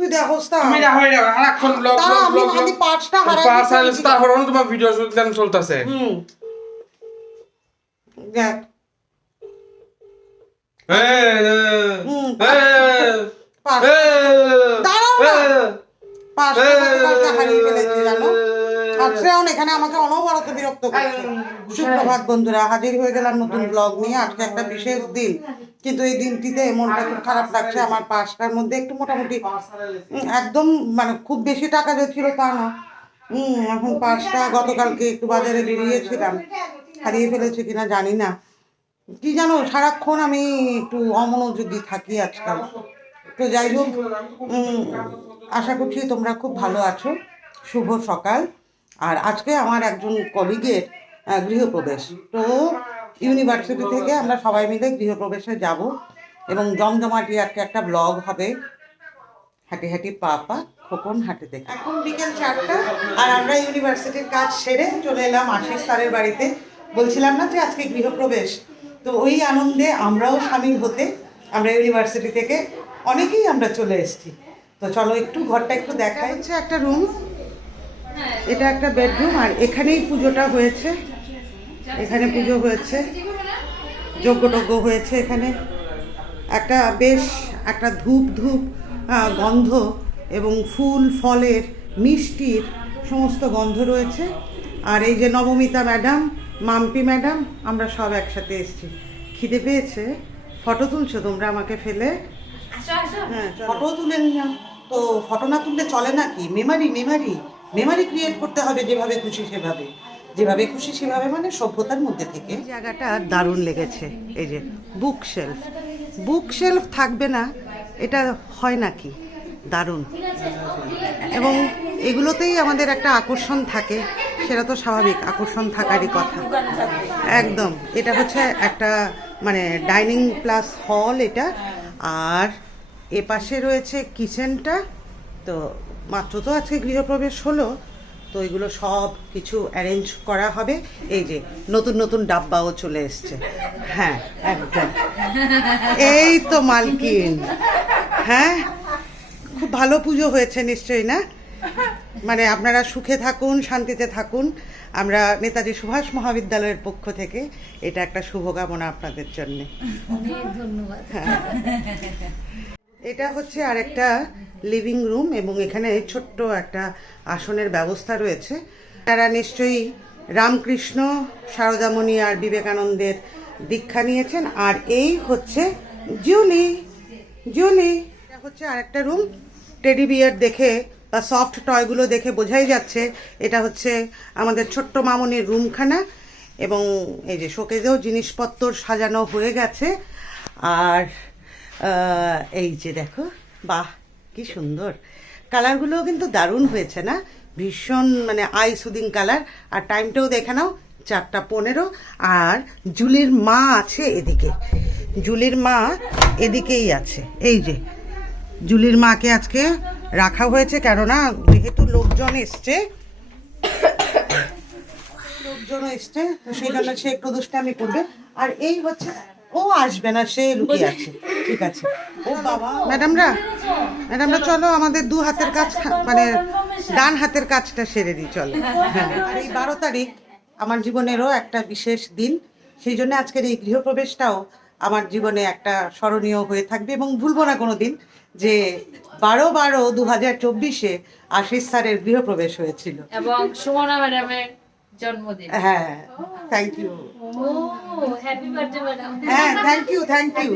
তুই দেখোস তা তুমি দেখো এটা সারাক্ষণ ব্লগ ব্লগ ব্লগ আমি পাঁচটা হারাই পাঁচ দিতে হাজার তারপর তোমার ভিডিও চলতেছে হুম দেখ দাঁড়াও না। পাঁচটা হারিয়ে ফেলেছি জানো এখানে আমাকে অনবরত বিরক্ত করছে। সুপ্রভাত বন্ধুরা হাজির হয়ে গেলাম নতুন ব্লগ নিয়ে। আজকে একটা বিশেষ দিন। কিন্তু এই দিনটিতে মনটা খুব খারাপ লাগছে। আমার পাঁচটার মধ্যে একটু মোটামুটি একদম মানে খুব বেশি টাকা যে ছিল তা না। হুম এখন পাঁচটা গতকালকে একটু বাজারে বেরিয়েছিলাম। হারিয়ে ফেলেছে কিনা জানি না। কি জানো সারাক্ষণ আমি একটু অমনোযোগী থাকি আজকাল। তো যাই হোক আশা করছি তোমরা খুব ভালো আছো। শুভ সকাল। আর আজকে আমার একজন কলিগের গৃহপ্রবেশ। তো ইউনিভার্সিটি থেকে আমরা সবাই মিলে গৃহপ্রবেশে যাব এবং জমজমাটি আজকে একটা ব্লগ হবে। হাঁটি হাঁটি পা পা খোকন হাঁটে দেখে। এখন বিকেল চারটা আর আমরা ইউনিভার্সিটির কাজ সেরে চলে এলাম আশিস স্যারের বাড়িতে। বলছিলাম না যে আজকে গৃহপ্রবেশ। তো ওই আনন্দে আমরাও সামিল হতে আমরা ইউনিভার্সিটি থেকে অনেকেই আমরা চলে এসেছি। তো চলো একটু ঘরটা একটু দেখা হচ্ছে একটা রুম এটা একটা বেডরুম আর এখানেই পুজোটা হয়েছে। এখানে পুজো হয়েছে। যজ্ঞ টজ্ঞ হয়েছে এখানে। একটা বেশ একটা ধূপ ধূপ গন্ধ এবং ফুল ফলের মিষ্টির সমস্ত গন্ধ রয়েছে। আর এই যে নবমিতা ম্যাডাম মাম্পি ম্যাডাম আমরা সব একসাথে এসেছি। খিদে পেয়েছে? ফটো তুলছো তোমরা আমাকে ফেলে? হ্যাঁ ফটো তুলে নিলাম। তো ফটো না তুললে চলে নাকি? মেমারি মেমারি। মেমারি ক্রিয়েট করতে হবে যেভাবে খুশি সেভাবে। যেভাবে খুশি সেভাবে মানে সভ্যতার মধ্যে থেকে। জায়গাটা দারুণ লেগেছে। এই যে বুক শেলফ বুক শেলফ থাকবে না, এটা হয় নাকি? দারুণ। এবং এগুলোতেই আমাদের একটা আকর্ষণ থাকে, সেটা তো স্বাভাবিক, আকর্ষণ থাকারই কথা। একদম। এটা হচ্ছে একটা মানে ডাইনিং প্লাস হল এটা। আর এ পাশে রয়েছে কিচেনটা তো মাত্র তো আজকে গৃহপ্রবেশ হলো তো এগুলো সব কিছু অ্যারেঞ্জ করা হবে। এই যে নতুন নতুন ডাব্বাও চলে এসছে। হ্যাঁ একদম। এই তো মালকিন। হ্যাঁ খুব ভালো পুজো হয়েছে নিশ্চয়ই না? মানে আপনারা সুখে থাকুন শান্তিতে থাকুন। আমরা নেতাজি সুভাষ মহাবিদ্যালয়ের পক্ষ থেকে এটা একটা শুভকামনা আপনাদের জন্যে। ধন্যবাদ। এটা হচ্ছে আর একটা লিভিং রুম এবং এখানে ছোট্ট একটা আসনের ব্যবস্থা রয়েছে। তারা নিশ্চয়ই রামকৃষ্ণ, সারদামণি আর বিবেকানন্দের দীক্ষা নিয়েছেন। আর এই হচ্ছে জুলি জুলি। এটা হচ্ছে আরেকটা রুম টেডি বিয়ার দেখে বা সফট টয়গুলো দেখে বোঝাই যাচ্ছে, এটা হচ্ছে আমাদের ছোট্ট মামনির রুমখানা এবং এই যে শোকেজেও জিনিসপত্র সাজানো হয়ে গেছে। আর এই যে দেখো, বাহ, কি সুন্দর। কালারগুলোও কিন্তু দারুণ হয়েছে না? ভীষণ মানে আই সুদিং কালার আর টাইমটাও দেখে নাও, চারটা পনেরো। আর জুলির মা আছে এদিকে। জুলির মা এদিকেই আছে। এই যে জুলির মাকে আজকে রাখা হয়েছে কেননা যেহেতু লোকজন এসছে লোকজন এসছে, তো সেই জন্য সে একটু দুষ্টামি করবে। আর এই হচ্ছে, ও আসবে না, সে লুকিয়ে আছে। ঠিক আছে। ও বাবা। ম্যাডামরা ম্যাডামরা চলো আমাদের দু হাতের কাজ মানে ডান হাতের কাজটা সেরে দিই চলো। হ্যাঁ আর এই বারো তারিখ আমার জীবনেরও একটা বিশেষ দিন। সেই জন্য আজকের এই গৃহপ্রবেশটাও আমার জীবনে একটা স্মরণীয় হয়ে থাকবে এবং ভুলবো না কোনো দিন যে বারো বারো দু হাজার চব্বিশে আশিস স্যারের গৃহপ্রবেশ হয়েছিল। এবং সুমনা ম্যাডামের জন্মদিন। হ্যাঁ থ্যাংক ইউ ও হ্যাপি বার্থডে ম্যাডাম হ্যাঁ thank you thank you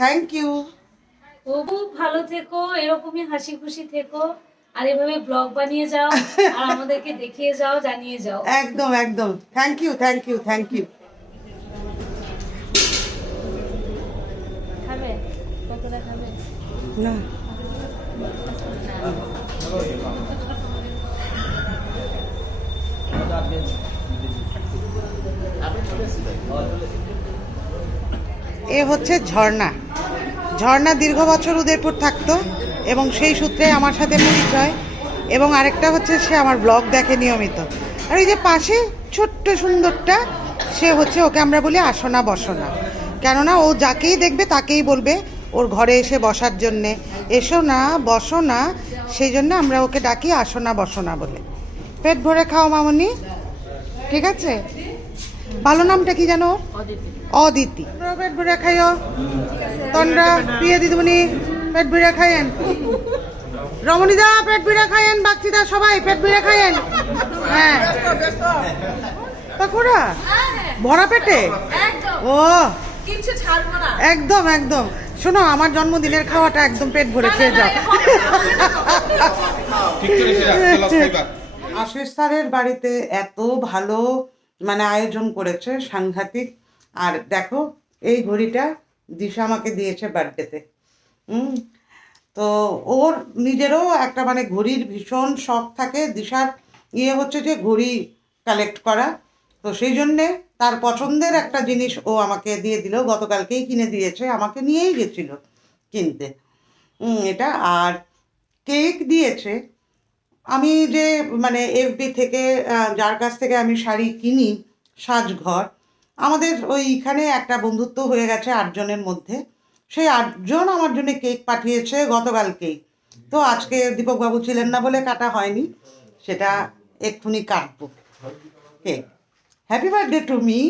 thank you ও খুব ভালো থেকো এরকমই হাসি খুশি থেকো। আর এভাবে ব্লগ বানিয়ে যাও আর আমাদেরকে দেখিয়ে যাও জানিয়ে যাও। একদম একদম। Thank you thank you thank you খাবে? কতটা খাবে? না। এ হচ্ছে ঝর্ণা। ঝর্ণা দীর্ঘ বছর উদয়পুর থাকতো এবং সেই সূত্রে আমার সাথে পরিচয় এবং আরেকটা হচ্ছে সে আমার ব্লগ দেখে নিয়মিত। আর এই যে পাশে ছোট্ট সুন্দরটা, সে হচ্ছে ওকে আমরা বলি আসনা বসনা। কেননা ও যাকেই দেখবে তাকেই বলবে ওর ঘরে এসে বসার জন্যে। এসো না, বসো না, সেই জন্য আমরা ওকে ডাকি আসো না বসো না বলে। পেট ভরে খাও মামনি। ঠিক আছে? ভালো নামটা কি জানো? অদিতি। পেট ভরে খাইও। তন্দ্রা, প্রিয় দিদিমণি, পেট ভরে খাইয়েন। রমণীদা পেট ভরে খাইয়েন। বাচ্চিদা সবাই পেট ভরে খাইয়েন। হ্যাঁ। পাকুড়া ভরা পেটে? ও। একদম একদম। শোনো, আমার জন্মদিনের খাওয়াটা একদম পেট ভরে খেয়ে যাও। আশিস স্যারের বাড়িতে এত ভালো মানে আয়োজন করেছে সাংঘাতিক। আর দেখো, এই ঘড়িটা দিশা আমাকে দিয়েছে বার্থডেতে হুম? তো ওর নিজেরও একটা মানে ঘড়ির ভীষণ শখ থাকে। দিশার ইয়ে হচ্ছে যে ঘড়ি কালেক্ট করা। তো সেই জন্যে তার পছন্দের একটা জিনিস ও আমাকে দিয়ে দিল। গতকালকেই কিনে দিয়েছে, আমাকে নিয়েই গেছিল কিনতে। এটা আর কেক দিয়েছে আমি যে মানে এফবি থেকে যার কাছ থেকে আমি শাড়ি কিনি, সাজঘর, আমাদের ওইখানে একটা বন্ধুত্ব হয়ে গেছে আটজনের মধ্যে। সেই আটজন আমার জন্য কেক পাঠিয়েছে গতকালকেই। তো আজকে দীপকবাবু ছিলেন না বলে কাটা হয়নি। সেটা এক্ষুনি কাটবো। Cake. Happy birthday to me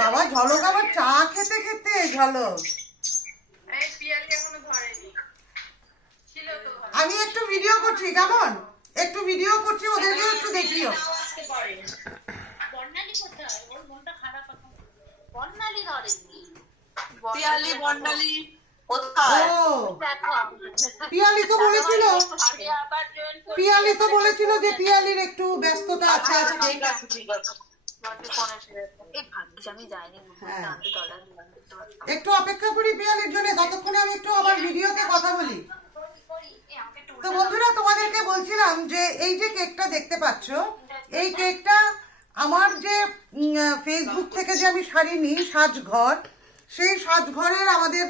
বাবা, ঝলক আবার চা খেতে খেতে, ঝলক। আমি একটু ভিডিও করছি কেমন? একটু ভিডিও করছি ওদেরকেও একটু দেখিও। পিয়ালি তো বলেছিল। পিয়ালি তো বলেছিল। যে পিয়ালির একটু ব্যস্ততা আছে আজকে। আমি যাইনি হ্যাঁ। একটু অপেক্ষা করি পিয়ালির জন্য ততক্ষণে আমি একটু আবার ভিডিওতে কথা বলি। তো বন্ধুরা, তোমাদেরকে বলছিলাম যে এই যে কেকটা দেখতে পাচ্ছ, এই কেকটা আমার যে ফেসবুক থেকে যে আমি শাড়ি নিই, সাজঘর, সেই সাজঘরের আমাদের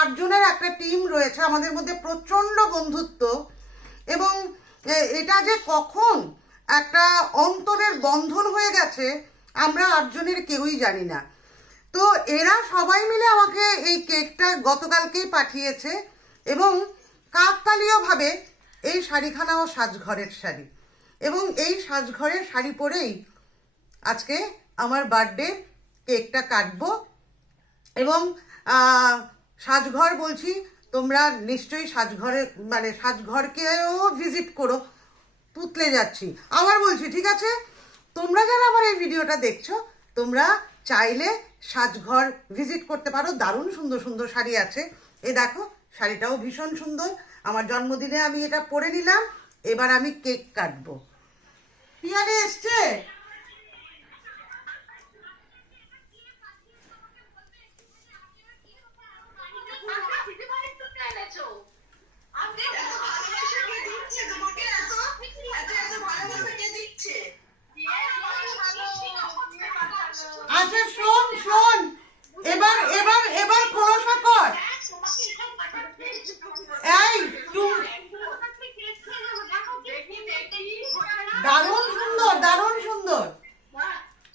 আটজনের একটা টিম রয়েছে, আমাদের মধ্যে প্রচণ্ড বন্ধুত্ব এবং এটা যে কখন একটা অন্তরের বন্ধন হয়ে গেছে, আমরা আটজনের কেউই জানি না। তো এরা সবাই মিলে আমাকে এই কেকটা গতকালকেই পাঠিয়েছে এবং কাকতালীয়ভাবে এই শাড়িখানাও সাজঘরের শাড়ি। এবং এই সাজঘরের শাড়ি পরেই আজকে আমার বার্থডে, কেকটা কাটবো। এবং সাজঘর বলছি, তোমরা নিশ্চয়ই সাজঘরে মানে সাজঘরকেও ভিজিট করো। পুতলে যাচ্ছি। আবার বলছি, ঠিক আছে? তোমরা যারা আমার এই ভিডিওটা দেখছ, তোমরা চাইলে সাজঘর ভিজিট করতে পারো। দারুণ সুন্দর সুন্দর শাড়ি আছে। এ দেখো শাড়িটাও ভীষণ সুন্দর। আমার জন্মদিনে আমি এটা পরে নিলাম, এবার আমি কেক কাটবো। পিয়ালি এসছে? আচ্ছা শোন শোন। এবার এবার এবার খোলসা কর এই তুই দারুণ সুন্দর দারুণ সুন্দর।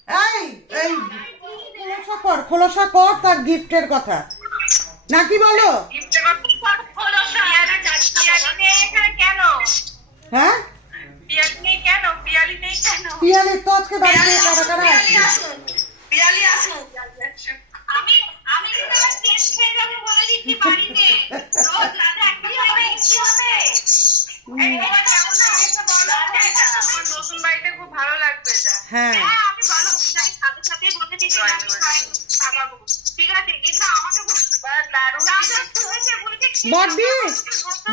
এই এই, খোলসা কর খোলসা কর তার গিফটের কথা। নাকি বলো হ্যাঁ পিয়ালির তো আজকে বাড়িতে কারা কারা আসবে নতুন বাড়িতে খুব ভালো লাগবে এটা হ্যাঁ হ্যাঁ আমি ভালো জানি সাথে খাই খাওয়াবো ঠিক আছে কিন্তু আমাকে বড়দি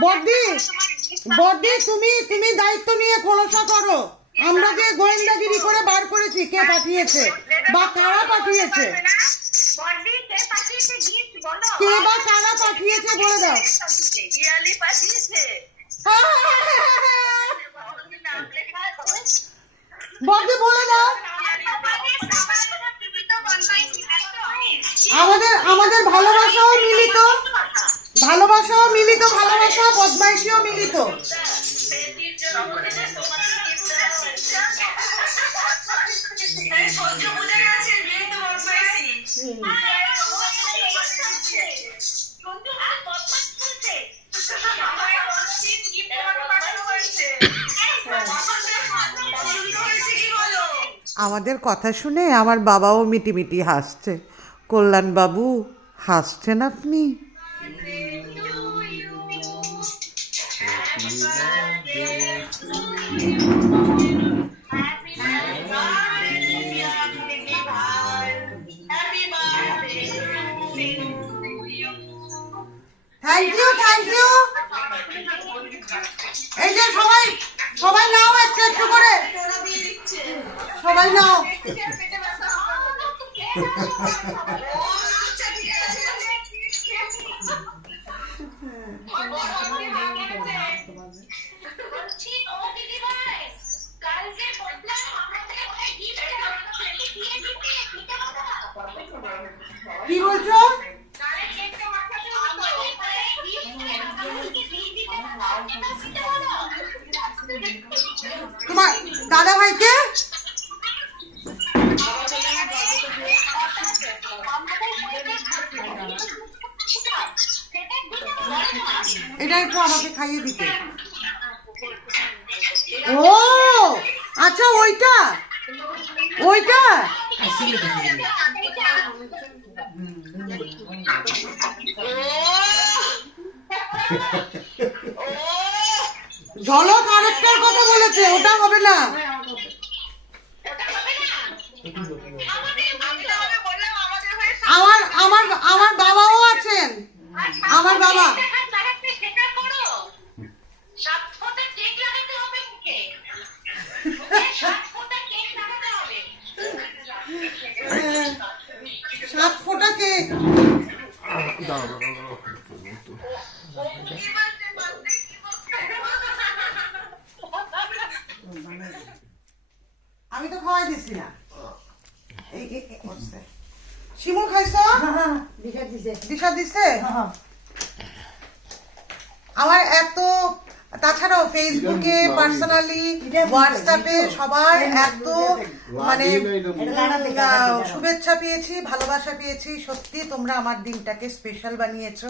বড়দি বড়দি তুমি তুমি দায়িত্ব নিয়ে খোলসা করো। আমরা যে গোয়েন্দাগিরি করে বার করেছি, কে পাঠিয়েছে? বা কারা পাঠিয়েছে? কে বা কারা পাঠিয়েছে বলে দাও। ইয়ালি বলে দাও। আমাদের আমাদের ভালোবাসাও মিলিত। ভালোবাসাও মিলিত, ভালোবাসা বদমাইশিও মিলিত। আমাদের কথা শুনে আমার বাবাও মিটিমিটি হাসছে। কল্যাণবাবু, হাসছেন আপনি? ইউ থ্যাংক ইউ এই যে সবাই সবাই নাও একটু একটু করে। সবাই নাও। দিতে হবে তোমার দাদা ভাইকে এটা একটু আমাকে খাইয়ে দিতে। ও আচ্ছা ওইটা? ওইটা? ঝলক আরেকটার কথা বলেছে, ওটা হবে না। আমার আমার আমার বাবাও আছেন। আমার বাবা সাত ফোঁটা কেক লাগাতে হবে মুখে সাত ফোঁটা কেক লাগাতে হবে সাত ফোঁটা কেক আমি তো খাওয়াই দিছি না। শিমুল খাইছো? দিশা দিছে। আমার এত তাছাড়াও ফেসবুকে পার্সোনালি হোয়াটসঅ্যাপে সবার এত মানে শুভেচ্ছা পেয়েছি ভালোবাসা পেয়েছি। সত্যি তোমরা আমার দিনটাকে স্পেশাল বানিয়েছো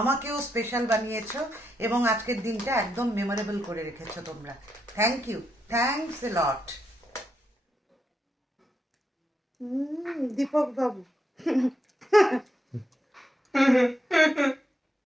আমাকেও স্পেশাল বানিয়েছো এবং আজকের দিনটা একদম মেমোরেবল করে রেখেছো তোমরা। Thank you thanks a lot Deepak Babu